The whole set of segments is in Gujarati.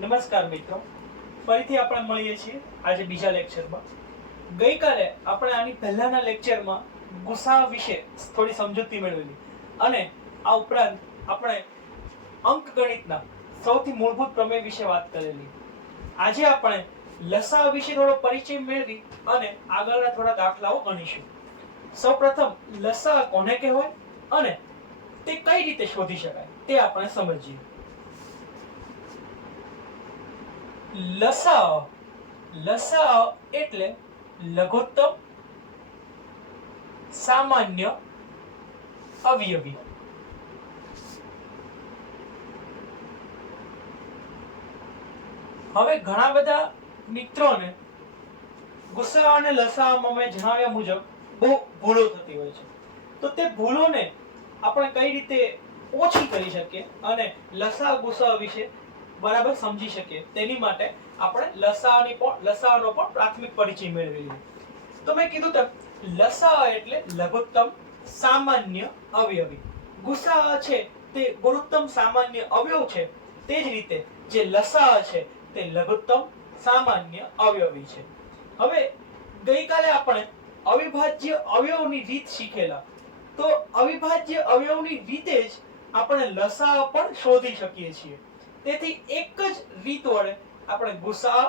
નમસ્કાર મિત્રો. ફરીથી આપણે મળીએ છીએ આજે બીજા લેક્ચરમાં ગઈકાલે આપણે આની પહેલાના લેક્ચરમાં ગુસ્સા વિશે થોડી સમજૂતી મેળવેલી. અને આ ઉપરાંત આપણે અંકગણિતના સૌથી મૂળભૂત પ્રમેય વિશે વાત કરેલી. આજે આપણે લસા વિશે થોડો પરિચય મેળવી અને આગળના થોડા દાખલાઓ ગણીશું. સૌપ્રથમ, લસા કોને કહેવાય અને તે કઈ રીતે શોધી શકાય તે આપણે સમજીએ. લસા લસાઅ એટલે લઘુત્તમ, સામાન્ય, અવયવી. હવે ઘણા બધા મિત્રોને ગુસ્સા અને લસાઅમાં મેં જણાવ્યા મુજબ બહુ ભૂલો થતી હોય છે. તો તે ભૂલોને આપણે કઈ રીતે ઓછી કરી શકીએ અને લસા ગુસ્સા વિશે બરાબર સમજી શકીએ. તેની માટે આપણે લસાઅની પણ, લસાઅનો પણ પ્રાથમિક પરિચય મેળવી લઈએ તો મેં કીધું તેમ, લસાઅ એટલે લઘુત્તમ સામાન્ય અવયવી. ગુસાઅ છે તે ગુરુત્તમ સામાન્ય અવયવ છે. તે જ રીતે જે લસાઅ છે તે લઘુત્તમ સામાન્ય અવયવી છે. હવે ગઈકાલે આપણે અવિભાજ્ય અવયવની રીત શીખેલા. તો અવિભાજ્ય અવયવની રીતે જ આપણે લસાઅ પણ શોધી શકીએ છીએ. તેથી એક જ રીત વડે આપણે ગુસા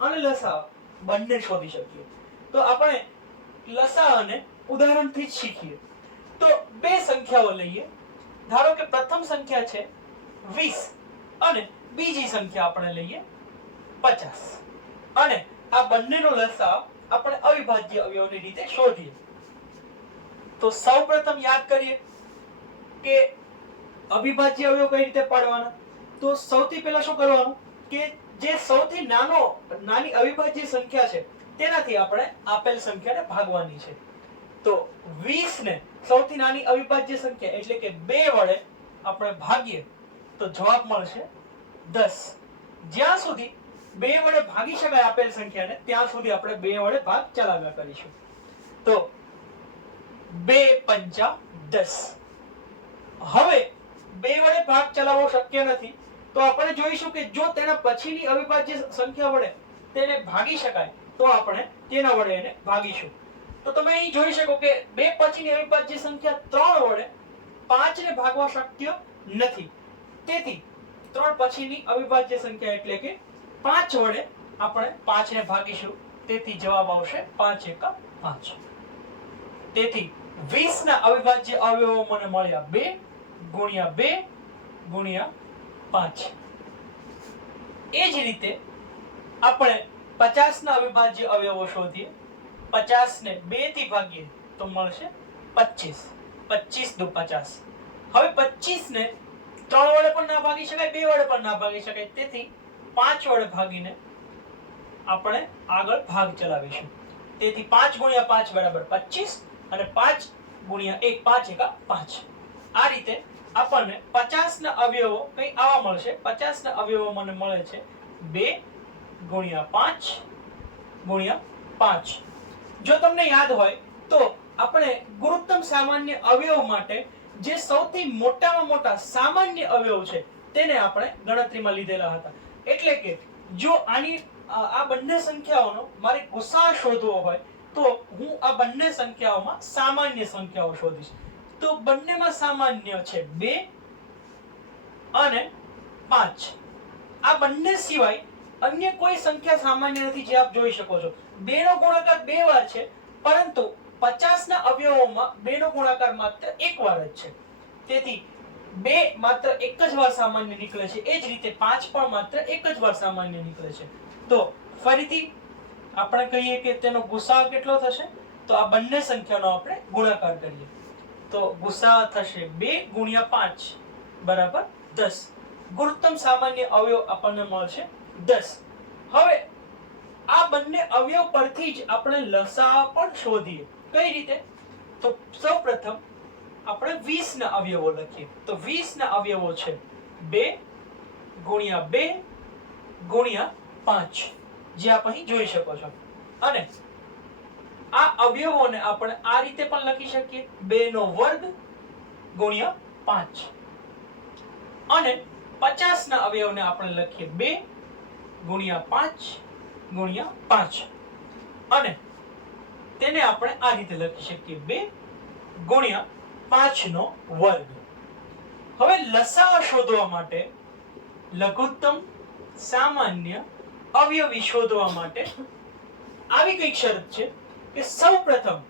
અને લસા બંને શોધી શકીએ. તો આપણે લસા અને ઉદાહરણથી જ શીખીએ. તો બે સંખ્યાઓ લઈએ. ધારો કે પ્રથમ સંખ્યા છે 20 અને બીજી સંખ્યા આપણે લઈએ 50 અને આ બંનેનો લસા આપણે અવિભાજ્ય અવયવની રીતે શોધીએ. તો સૌપ્રથમ યાદ કરીએ કે અવિભાજ્ય અવયવ કઈ રીતે પાડવાના? તો સૌથી પહેલા શું કરવાનું? કે જે સૌથી નાનો, નાની અવિભાજ્ય સંખ્યા છે, તેનાથી આપણે આપેલ સંખ્યાને ભાગવાની છે. તો 20 ને સૌથી નાની અવિભાજ્ય સંખ્યા એટલે કે 2 વડે આપણે ભાગીએ, તો જવાબ મળશે 10 જ્યાં સુધી 2 વડે ભાગી શકાય આપેલ સંખ્યાને, ત્યાં સુધી આપણે 2 વડે ભાગ ચલાવ્યા કરીશું. તો 2 પંચા 10 હવે 2 વડે ભાગ ચલાવવો શક્ય નથી. તો આપણે જોઈશું કે જો તેના પછીની અવિભાજ્ય સંખ્યા વડે તેને ભાગી શકાય, તો આપણે તેના વડે એને ભાગીશું. તો તમે અહીં જોઈ શકો કે બે પછીની અવિભાજ્ય સંખ્યા ત્રણ વડે પાંચ ને ભાગવા શક્ય નથી. તેથી ત્રણ પછીની અવિભાજ્ય સંખ્યા એટલે કે પાંચ વડે આપણે પાંચ ને ભાગીશું. તેથી જવાબ આવશે પાંચ એકા પાંચ. તેથી 20 ના અવિભાજ્ય અવયવો મને મળ્યા બે ગુણ્યા બે ગુણ્યા પાંચ. એ જ રીતે આપણે પચાસના અવિભાજ્ય અવયવો શોધીએ. પચાસ ને બેથી ભાગીએ તો મળશે પચીસ. પચીસ દુ પચાસ. હવે પચીસને ત્રણ વડે પણ ના ભાગી શકાય, બે વડે પણ ના ભાગી શકાય. તેથી પાંચ વડે ભાગીને આપણે આગળ ભાગ ચલાવીશું. તેથી પાંચ ગુણ્યા પાંચ બરાબર પચીસ અને પાંચ ગુણ્યા એક પાંચ એકા પાંચ. આ રીતે આપણને પચાસ ના અવયવો કઈ આવા મળશે? પચાસ ના અવયવો મને મળે છે બે ગુણ્યા પાંચ ગુણ્યા પાંચ. જો તમને યાદ હોય તો આપણે ગુરુત્તમ સામાન્ય અવયવ માટે જે સૌથી મોટામાં મોટા સામાન્ય અવયવ છે તેને આપણે ગણતરીમાં લીધેલા હતા. એટલે કે જો આની આ આ બંને સંખ્યાઓનો મારે ગુસા શોધવો હોય તો હું આ બંને સંખ્યાઓમાં સામાન્ય સંખ્યાઓ શોધીશ. તો બંનેમાં સામાન્ય છે. બે અને પાંચ. આ બંને સિવાય અન્ય કોઈ સંખ્યા સામાન્ય નથી જે આપ જોઈ શકો છો. બે નો ગુણાકાર બે વાર છે, પરંતુ પચાસ ના અવયવોમાં બે નો ગુણાકાર માત્ર એક વાર જ છે. તેથી બે માત્ર એક જ વાર સામાન્ય નીકળે છે. એ જ રીતે પાંચ પણ માત્ર એક જ વાર સામાન્ય નીકળે છે. તો ફરીથી આપણે કહીએ કે તેનો ગુસાઅ કેટલો થશે? તો આ બંને સંખ્યાનો આપણે ગુણાકાર કરીએ. તો ગુસા થશે બે ગુણ્યા પાંચ, બરાબર? દસ. ગુરુત્તમ સામાન્ય અવયવ આપણને મળશે દસ. હવે આ બંને અવયવ પરથી જ આપણે લસા પણ શોધીએ. કઈ રીતે? તો સૌપ્રથમ આપણે 20 ના અવયવો લખીએ. તો 20 ના અવયવો છે બે ગુણ્યા બે ગુણ્યા પાંચ. જે આપ અહીં જોઈ શકો છો. અને આ અવયવોને આપણે આ રીતે પણ લખી શકીએ. બે નો વર્ગ ગુણ્યા પાંચ. અને પચાસ ના અવયવને આપણે લખીએ બે ગુણ્યા પાંચ ગુણ્યા પાંચ. અને તેને આપણે આ રીતે લખી શકીએ બે ગુણ્યા પાંચ નો વર્ગ. હવે લસાઅ શોધવા માટે લઘુત્તમ સામાન્ય અવયવી શોધવા માટે આવી કઈ શરત છે. કે સૌપ્રથમ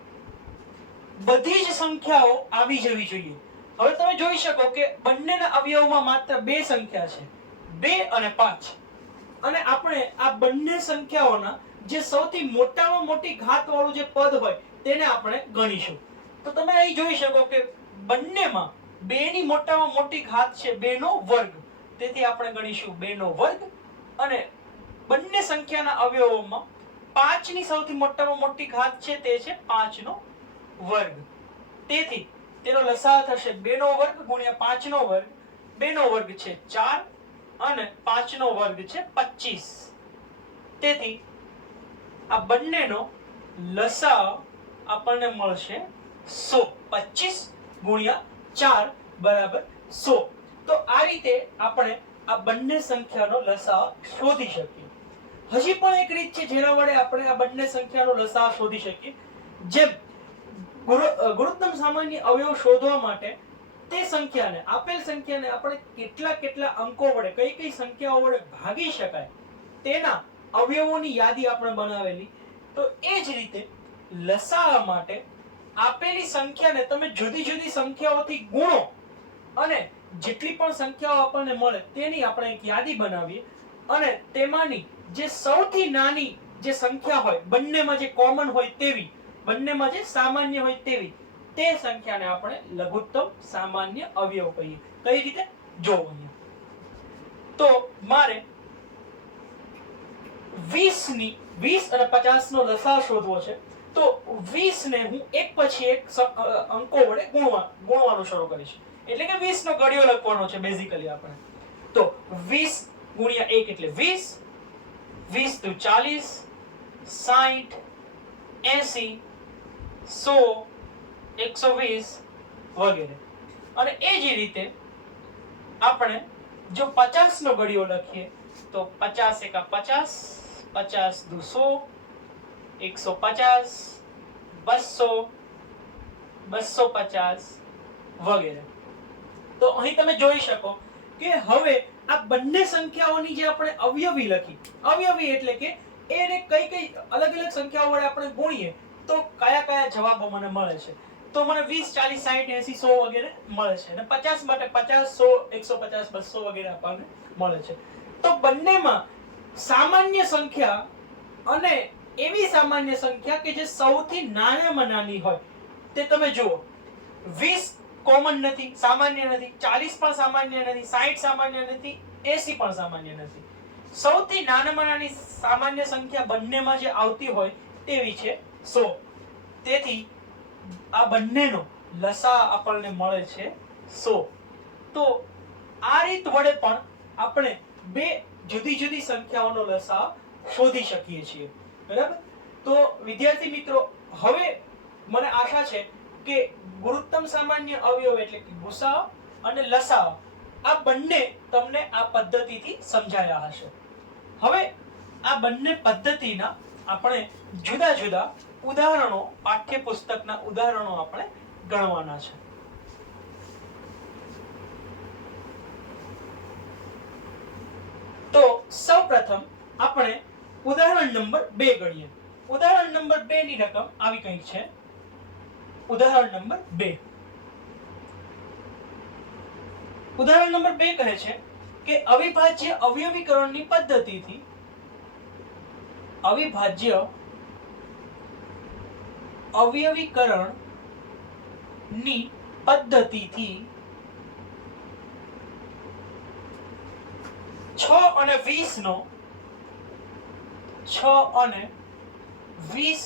બધી જ સંખ્યાઓ આવી જવી જોઈએ. હવે તમે જોઈ શકો કે બંનેના અવયવમાં માત્ર બે સંખ્યા છે. બે અને પાંચ. અને આપણે આ બંને સંખ્યાઓના જે સૌથી મોટામાં મોટી ઘાત વાળું જે પદ હોય તેને આપણે ગણીશું. તો તમે અહીં જોઈ શકો કે બંનેમાં બે ની મોટામાં મોટી ઘાત છે બે નો વર્ગ. તેથી આપણે ગણીશું બે નો વર્ગ અને બંને સંખ્યાના અવયવોમાં પાંચની સૌથી મોટામાં મોટી ઘાત છે તે છે પાંચ નો વર્ગ. તેથી તેનો લસાઅ થશે બે નો વર્ગ ગુણ્યા પાંચ નો વર્ગ. બે નો વર્ગ છે ચાર અને પાંચ નો વર્ગ છે પચીસ. તેથી આ બંનેનો લસાઅ આપણને મળશે સો. પચીસ ગુણ્યા ચાર બરાબર સો. તો આ રીતે આપણે આ બંને સંખ્યાનો લસાઅ શોધી શકીએ. હજી પણ એક રીત છે જેના વડે આપણે આ બંને સંખ્યાનો લસાઅ શોધી શકીએ. જેમ ગુરુત્તમ સામાન્ય અવયવ શોધવા માટે તે સંખ્યાને, આપેલ સંખ્યાને આપણે કેટલા કેટલા અંકો વડે, કઈ કઈ સંખ્યાઓ વડે ભાગી શકાય, તેના અવયવોની યાદી આપણે બનાવેલી. તો એ જ રીતે લસાઅ માટે આપેલી સંખ્યાને તમે જુદી જુદી સંખ્યાઓથી ગુણો અને જેટલી પણ સંખ્યાઓ આપણને મળે તેની આપણે એક યાદી બનાવીએ. અને તેમાંની જે સૌથી નાની જે સંખ્યા હોય, બંનેમાં જે કોમન હોય તેવી, બંનેમાં જે સામાન્ય હોય તેવી, તે સંખ્યાને આપણે લઘુત્તમ સામાન્ય અવયવ કહીએ. કઈ રીતે? જો અહીંયા. તો મારે 20 ની 20 અને 50 નો લસાઅ શોધવો છે. તો 20 ને હું એક પછી એક અંકો વડે ગુણવા, ગુણવાનું શરૂ કરીશ. એટલે કે 20 નો ગળિયો લખવાનો છે બેઝિકલી આપણે. તો 20 ગુણ્યા એક એટલે 20 20 દુ 40 60 80 100 120 વગેરે. અને એ જ રીતે આપણે જો 50 નો ગળિયો લખીએ, તો 50 એકા 50 50 દુ સો એકસો પચાસ, બસો બસો પચાસ વગેરે. તો અહીં તમે જોઈ શકો કે હવે આ બંને સંખ્યાઓની જે આપણે અવયવી લખી, અવયવી એટલે કે એને કઈ કઈ અલગ અલગ સંખ્યાઓ વડે આપણે ગુણીએ, તો કયા કયા જવાબો મને મળે છે? તો મને 20 40 60 80 100 વગેરે મળે છે અને 50 માટે 50 100 150 200 વગેરે આપણને મળે છે. તો બંનેમાં સામાન્ય સંખ્યા અને એવી સામાન્ય સંખ્યા કે જે સૌથી નાનામાં નાની હોય, તે તમે જુઓ. 20 કોમન નથી, સામાન્ય નથી 40 પણ સામાન્ય નથી 60 સામાન્ય નથી, એસી પણ સામાન્ય નથી. સૌથી નાનામાં નાની સામાન્ય સંખ્યા બંનેમાં જે આવતી હોય તેવી છે સો. તેથી આ બંનેનો લસા આપણને મળે છે સો. તો આ રીત વડે પણ આપણે બે જુદી જુદી સંખ્યાઓનો લસા શોધી શકીએ છીએ. બરાબર? તો વિદ્યાર્થી મિત્રો, હવે મને આશા છે કે ગુરુત્તમ સામાન્ય અવયવ એટલે કે ભૂસાઓ અને લસાઓ આ બંને તમને આ પદ્ધતિથી સમજાયા હશે. હવે આ બંને પદ્ધતિના આપણે જુદા જુદા ઉદાહરણો, પાઠ્યપુસ્તકના ઉદાહરણો આપણે ગણવાના છે. તો સૌપ્રથમ આપણે ઉદાહરણ નંબર બે ગણીએ. ઉદાહરણ નંબર બે ની રકમ આવી કંઈક છે? ઉદાહરણ નંબર બે. ઉદાહરણ નંબર બે કહે છે કે અવિભાજ્ય અવયવીકરણની પદ્ધતિથી અવિભાજ્ય અવયવીકરણની પદ્ધતિથી છ અને વીસ નો છ અને વીસ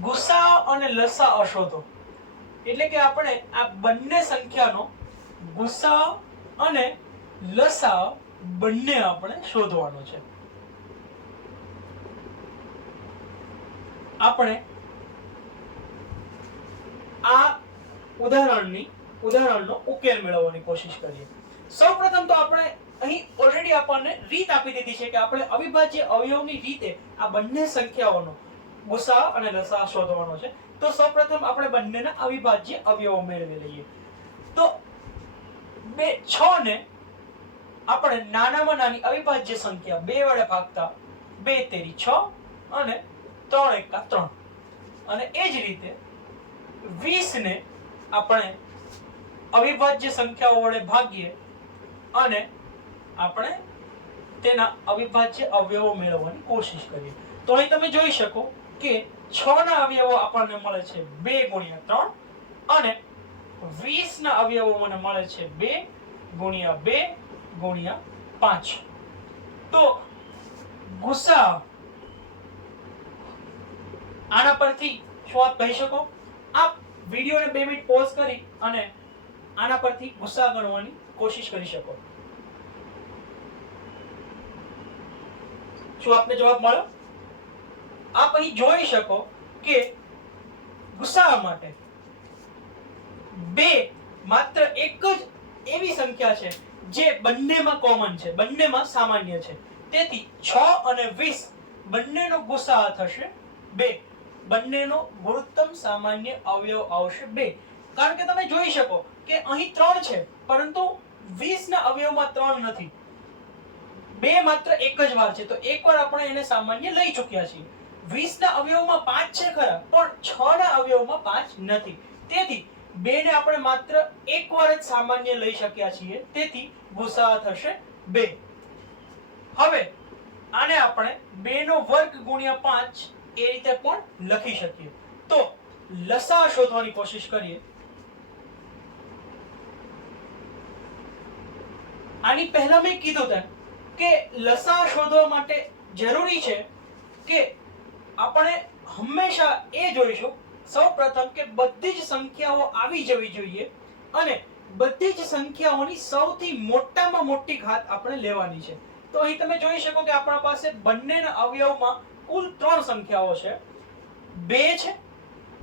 નો ગુસા અને લસા શોધો. એટલે કે આપણે આ બંને સંખ્યાનો ગુસ્સા અને લસા બંને આપણે શોધવાનો છે. આપણે આ ઉદાહરણની, ઉદાહરણનો ઉકેલ મેળવવાની કોશિશ કરીએ. સૌપ્રથમ તો આપણે અહીં ઓલરેડી આપણને રીત આપી દીધી છે કે આપણે અવિભાજ્ય અવયવની રીતે આ બંને સંખ્યાઓનો ગુસા અને લસા શોધવાનો છે. તો સૌપ્રથમ આપણે બંનેના અવિભાજ્ય અવયવો મેળવી લઈએ. તો બે છ ને આપણે નાનામાં નાની અવિભાજ્ય સંખ્યા બે વડે ભાગતા બે તેરી છ અને ત્રણ એકા ત્રણ. અને એ જ રીતે વીસ ને આપણે અવિભાજ્ય સંખ્યાઓ વડે ભાગીએ અને આપણે તેના અવિભાજ્ય અવયવો મેળવવાની કોશિશ કરીએ. તો અહીં તમે જોઈ શકો કે છ ના અવયવો આપણને મળે છે બે ગુણ્યા ત્રણ અને વીસ ના અવયવો મને મળે છે બે ગુણ્યા બે ગુણ્યા પાંચ. તો ગુસા આના પરથી શું કહી શકો? આપ વિડીયોને બે મિનિટ પોઝ કરી અને આના પરથી ગુસ્સા ગણવાની કોશિશ કરી શકો. શું આપને જવાબ મળ્યો? આપ અહીં જોઈ શકો કે ગુસ્સા માટે બે માત્ર એક જ એવી સંખ્યા છે જે બંનેમાં કોમન છે, બંનેમાં સામાન્ય છે. તેથી છ અને વીસ બંનેનો ગુસા થશે બે. બંનેનો ગુણોત્તમ સામાન્ય અવયવ આવશે બે. કારણ કે તમે જોઈ શકો કે અહીં ત્રણ છે, પરંતુ વીસ ના અવયવમાં ત્રણ નથી. બે માત્ર એક જ વાર છે, તો એકવાર આપણે એને સામાન્ય લઈ ચૂક્યા છીએ. વીસ ના અવયવમાં પાંચ છે ખરા, પણ છ ના અવયવમાં પાંચ નથી. તેથી બે ને આપણે માત્ર એક વાર જ સામાન્ય લઈ શક્યા છીએ, તેથી ભૂસા થશે બે. હવે આને આપણે બે નો વર્ગ ગુણ્યા પાંચ એ રીતે પણ લખી શકીએ. તો લસા શોધવાની કોશિશ કરીએ. આની પહેલા મેં કીધું તેમ કે લસા શોધવા માટે જરૂરી છે કે આપણે હંમેશા એ જોઈશું, સૌપ્રથમ કે બધી જ સંખ્યાઓ આવી જવી જોઈએ અને બધી જ સંખ્યાઓની સૌથી મોટામાં મોટી ઘાત આપણે લેવાની છે. તો અહીં તમે જોઈ શકો કે આપણા પાસે બંનેના અવયવમાં કુલ ત્રણ સંખ્યાઓ છે. બે છે,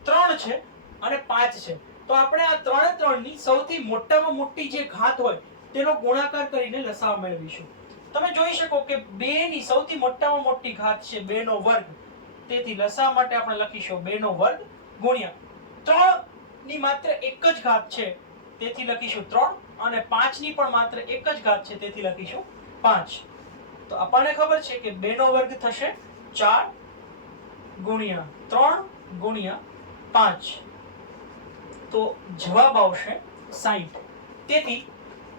ત્રણ છે અને પાંચ છે. તો આપણે આ ત્રણે ત્રણની સૌથી મોટામાં મોટી જે ઘાત હોય તેનો ગુણાકાર કરીને લસાઅ મેળવીશું. તમે જોઈ શકો કે બે ની સૌથી મોટામાં મોટી ઘાત છે બે નો વર્ગ. તેથી લસા માટે આપણે લખીશું બે નો વર્ગ ગુણ્યા ત્રણની માત્ર એક જ ઘાત છે. તેથી લખીશું ત્રણ અને પાંચની પણ માત્ર એક જ ઘાત છે. તેથી લખીશું પાંચ. તો આપણને ખબર છે કે બે નો વર્ગ થશે ચાર ગુણ્યા ત્રણ ગુણ્યા પાંચ. તો જવાબ આવશે સાઈઠ. તેથી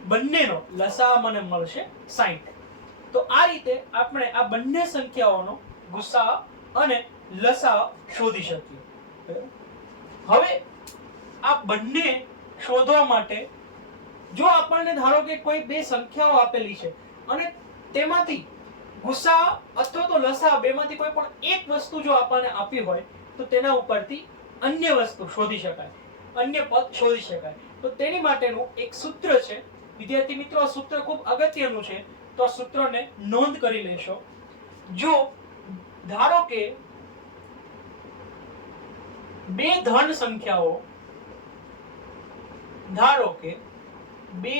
બંનેનો લસા મને મળશે સાઈઠ. તો આ રીતે આપણે આ બંને સંખ્યાઓનો ગુસા અને લસા શોધી શકીએ. હવે આ બંને શોધવા માટે જો આપણને ધારો કે કોઈ બે સંખ્યાઓ આપેલી છે અને તેમાંથી ગુસા અથવા તો લસા બેમાંથી કોઈ પણ એક વસ્તુ જો આપણને આપી હોય, તો તેના ઉપરથી અન્ય વસ્તુ શોધી શકાય. અન્ય પદ શોધી શકાય. તો તેની માટેનું એક સૂત્ર છે. વિદ્યાર્થી મિત્રો, આ સૂત્ર ખૂબ અગત્યનું છે. તો આ સૂત્રને નોંધ કરી લેશો. જો ધારો કે બે ધન સંખ્યાઓ, ધારો કે બે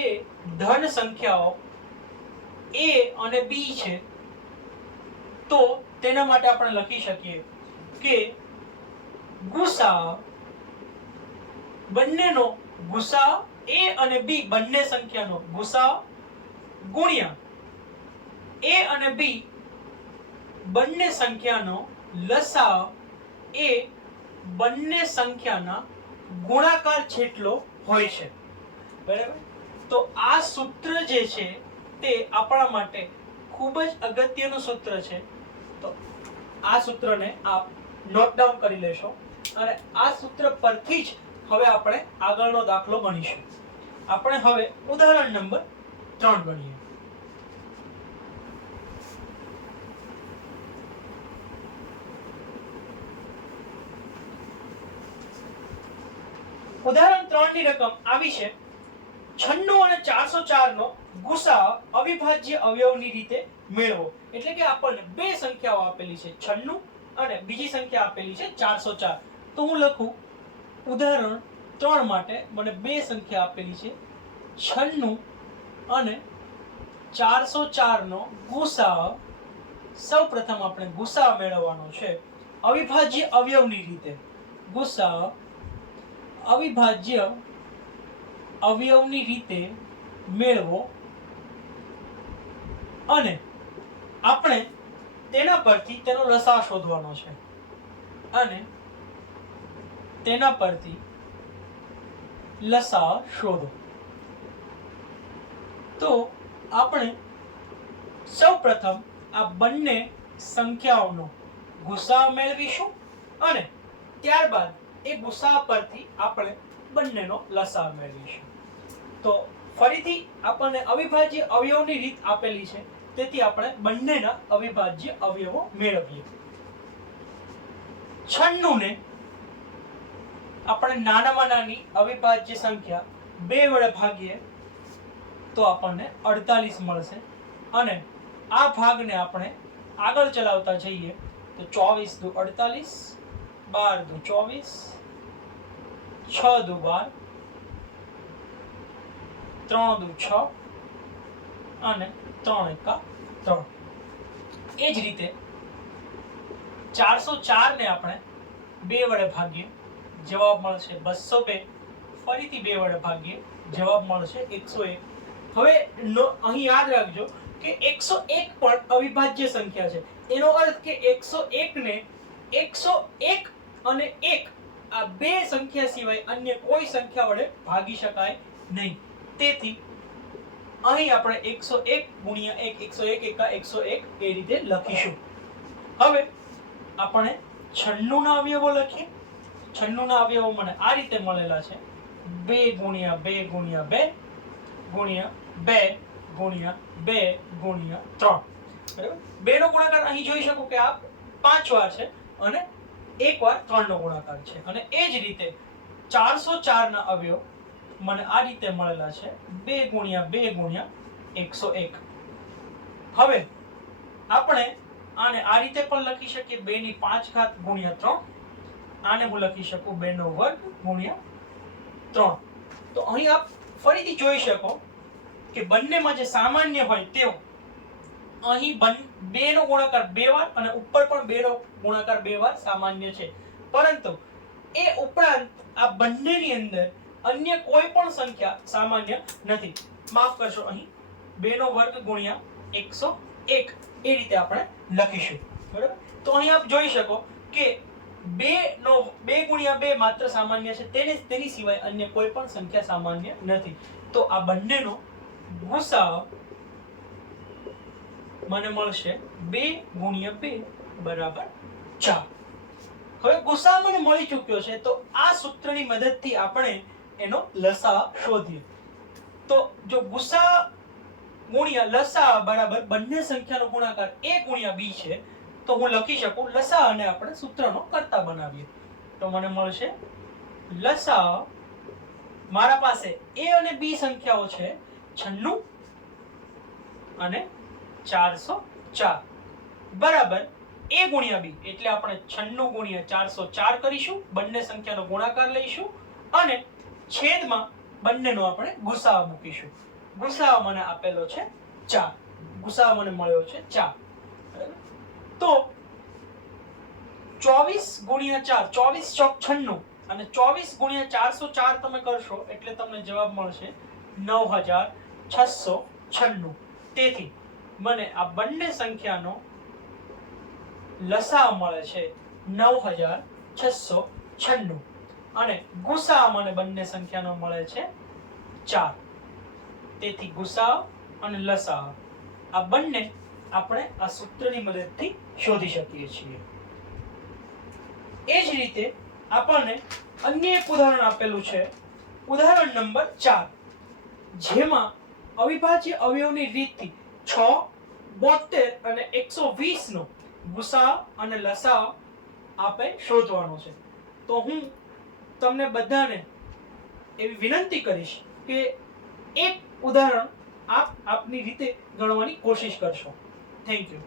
ધન સંખ્યાઓ એ અને બી છે, તો તેના માટે આપણે લખી શકીએ કે ગુસા બંનેનો ગુસા એ અને બી બંને સંખ્યાનો ગુસા ગુણ્યા એ અને b બંને સંખ્યાનો લસાઅ એ બંને સંખ્યાના ગુણાકાર જેટલો હોય છે. બરાબર? તો આ સૂત્ર જે છે તે આપણા માટે ખૂબ જ અગત્યનું સૂત્ર છે. તો આ સૂત્રને આપ નોટ ડાઉન કરી લેશો અને આ સૂત્ર પરથી જ હવે આપણે આગળનો દાખલો ગણીશું. આપણે હવે ઉદાહરણ નંબર ત્રણ ગણીએ. ઉદાહરણ ત્રણની રકમ આવી છે. છન્નું અને ચારસો ચાર નો ગુસા અવિભાજ્ય અવયવની રીતે મેળવો. એટલે કે આપણને બે સંખ્યાઓ આપેલી છે, છન્નું અને બીજી સંખ્યા આપેલી છે ચારસો ચાર. તો હું લખું, ઉદાહરણ ત્રણ માટે મને બે સંખ્યા આપેલી છે, છન્નું અને ચારસો ચારનો ગુસા સૌ પ્રથમ આપણે ગુસા મેળવવાનો છે, અવિભાજ્ય અવયવની રીતે. ગુસા અવિભાજ્ય અવયવની રીતે મેળવો અને આપણે તેના પરથી તેનો લસા શોધવાનો છે. અને તેના પરથી લસા શોધો. તો આપણે સૌપ્રથમ આ બંને સંખ્યાઓનો ગુસા મેળવીશું અને ત્યારબાદ એ ગુસા પરથી આપણે બંનેનો લસા મેળવીશું. તો ફરીથી આપણને અવિભાજ્ય અવયવની રીત આપેલી છે, તેથી આપણે બંનેના અવિભાજ્ય અવયવો મેળવીએ. છન્નું ને આપણે નાનામાં નાની અવિભાજ્ય સંખ્યા બે વડે ભાગીએ, તો આપણને અડતાલીસ મળશે. અને આ ભાગને આપણે આગળ ચલાવતા જઈએ, તો ચોવીસ દુ અડતાલીસ, બાર દુ ચોવીસ છ દુ બાર ત્રણ દુ છ અને ત્રણ એકા ત્રણ. એ જ રીતે ચારસો ચારને આપણે બે વડે ભાગીએ, જવાબ મળશે બસો બે. ફરીથી બે વડે ભાગીએ, જવાબ મળશે એકસો એક. હવે અહીં યાદ રાખજો કે એકસો એક પણ અવિભાજ્ય સંખ્યા છે. એનો અર્થ કે એકસો એક ને એકસો એક અને એક આ બે સંખ્યા સિવાય અન્ય કોઈ સંખ્યા વડે ભાગી શકાય નહીં. તેથી અહીં આપણે એકસો એક ગુણ્યા એક, એકસો એક એકા એકસો એક એ રીતે લખીશું. હવે આપણે છન્નું ના અવયવો લખીએ. છન્નું ના અવયવો મને આ રીતે મળેલા છે. બે ગુણ્યા બે ગુણ્યા બે ગુણ્યા બે ગુણ્યા બે ગુણ્યા ત્રણ. બરાબર? બેનો ગુણાકાર અહીં જોઈ શકો કે આ પાંચ વાર છે અને એક વાર ત્રણ નો ગુણાકાર છે. અને એ જ રીતે ચારસો ચાર ના અવયવ મને આ રીતે મળેલા છે. બે ગુણ્યા બે ગુણ્યા એકસો એક. હવે આપણે આને આ રીતે પણ લખી શકીએ. બે ની પાંચ ઘાત ગુણ્યા ત્રણ. આને હું લખી શકું બે નો વર્ગ ગુણ્યા ત્રણ. તો અહીં આપ ફરીથી જોઈ શકો કે બંનેમાં જે સામાન્ય હોય તેઓ અહીં બે નો ગુણાકાર બે વાર અને ઉપર પણ બે નો ગુણાકાર બે વાર સામાન્ય છે. પરંતુ એ ઉપરાંત આ બંનેની અંદર અન્ય કોઈ પણ સંખ્યા સામાન્ય નથી. માફ કરશો, અહીં બે નો વર્ગ ગુણ્યા એકસો એક એ રીતે આપણે લખીશું. બરાબર? તો અહીં આપ જોઈ શકો કે બે નો બે ગુણ્યા બે માત્ર સામાન્ય છે, તેને, તેની સિવાય અન્ય કોઈ પણ સંખ્યા સામાન્ય નથી. તો આ બંનેનો ગુસા મને મળશે બે ગુણ્યા બે બરાબર ચાર. હવે ગુસા મને મળી ચૂક્યો છે, તો આ સૂત્રની મદદથી આપણે એનો લસા શોધીએ. તો જો ગુસા ગુણ્યા લસા બરાબર બંને સંખ્યાનો ગુણાકાર એ ગુણ્યા બી છે, તો હું લખી શકું લસા અને આપણે સૂત્રનો કરતા બનાવીએ. તો મને મળશે લસા મારા પાસે એ અને બી સંખ્યાઓ છે, છન્નું અને ચારસો ચાર. બરાબર. એ ગુણ્યા બી, એટલે આપણે છન્નું ગુણ્યા ચારસો ચાર કરીશું. બંને સંખ્યાનો ગુણાકાર લઈશું અને છેદમાં બંનેનો આપણે ગુસાઅ મૂકીશું. ગુસાઅ મને આપેલો છે ચાર. ગુસાઅ મને મળ્યો છે ચાર? તો ચોવીસ ગુણ્યા ચાર, ચોવીસ ચોક છન્નું. અને ચોવીસ ગુણ્યા ચારસો ચાર તમે કરશો એટલે તમને જવાબ મળશે નવ હજાર છસો છન્નું. તેથી મને આ બંને સંખ્યાનો લસા મળે છે નવ હજાર છસો છન્નું. અને ગુસા મને બંને સંખ્યાનો મળે છે ચાર. તેથી ગુસા અને લસા આ બંને આપણે આ સૂત્રની મદદથી શોધી શકીએ છીએ. એ જ રીતે આપણને અન્ય એક ઉદાહરણ આપેલું છે, ઉદાહરણ નંબર ચાર, જેમાં અવિભાજ્ય અવયવની રીતથી છ બોતેર અને એકસો વીસ નો ગુસા અને લસા આપે શોધવાનો છે. તો હું તમને બધાને એવી વિનંતી કરીશ કે એક ઉદાહરણ આપ આપની રીતે ગણવાની કોશિશ કરશો. Thank you